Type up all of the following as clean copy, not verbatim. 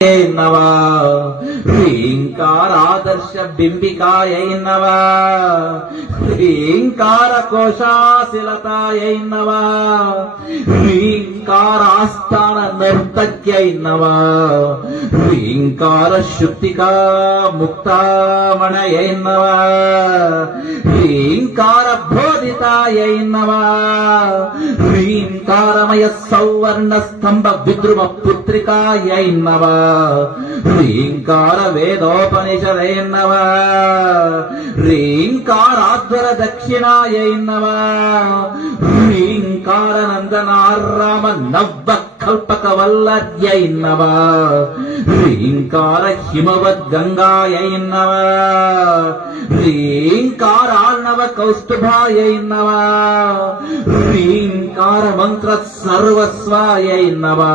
నవా హ్రీంకారాదర్శ బింబికాయై నవా హ్రీంకార కోశాశిలతాయై నవా హ్రీంకారాస్థాన నర్తక్యై నవా హ్రీంకార శుద్ధికా ముక్తామణయై నవా హ్రీంకార బోధితాయై నవా హ్రీంకారమయ సౌవర్ణ స్తంభ విద్రుమ పుత్రికాయై నవా హ్రీంకార వేదోపనిషదై నవా హ్రీంకారాధ్వర దక్షిణాయై నవా హ్రీంకార నందనారామ నవ్వ కల్పక వల్లర్యై నవా హ్రీంకార హిమవద్ గంగాయై నవా హ్రీంకారార్ణవ కౌస్తుభాయై నవా హ్రీంకార మంత్ర సర్వస్వాయై నవా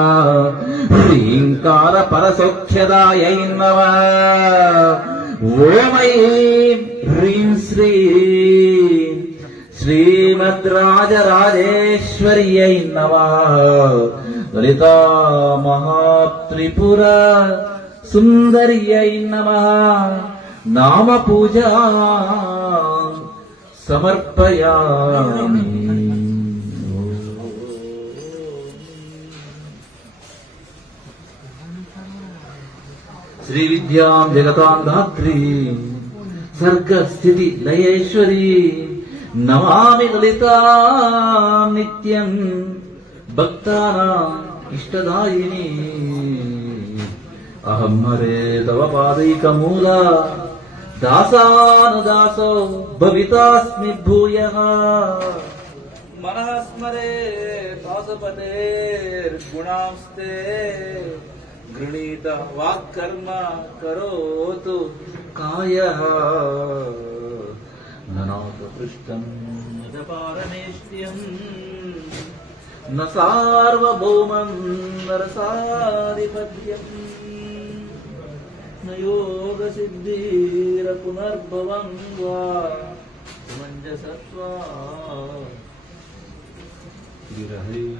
హ్రీంకార పరసౌఖ్యదాయై నమః ఓం ఐం హ్రీం శ్రీ శ్రీమద్రాజరాజేశ్వర్యై నమః లలితా మహాత్రిపుర సుందర్యై నమః నామ పూజా సమర్పయామి. శ్రీ విద్యాం జగతాం ధాత్రీ సర్గ స్థితి లయేశ్వరీ నమామి లలితాం నిత్యం భక్తానాం ఇష్టదాయిని. అహం హరే తవ పాదైకమూల దాసానుదాసో భవితాస్మి భూయః. మనః స్మరే దాసపతేర్గుణాంస్తే గృణీత వాక్కర్మ కరోతు కాయః. ననాథ పృష్టం నపారమేష్ట్యం న సార్వభౌమం నరసాధిపత్యం న యోగ సిద్ధిర పునర్భవం వా మంజసత్వా.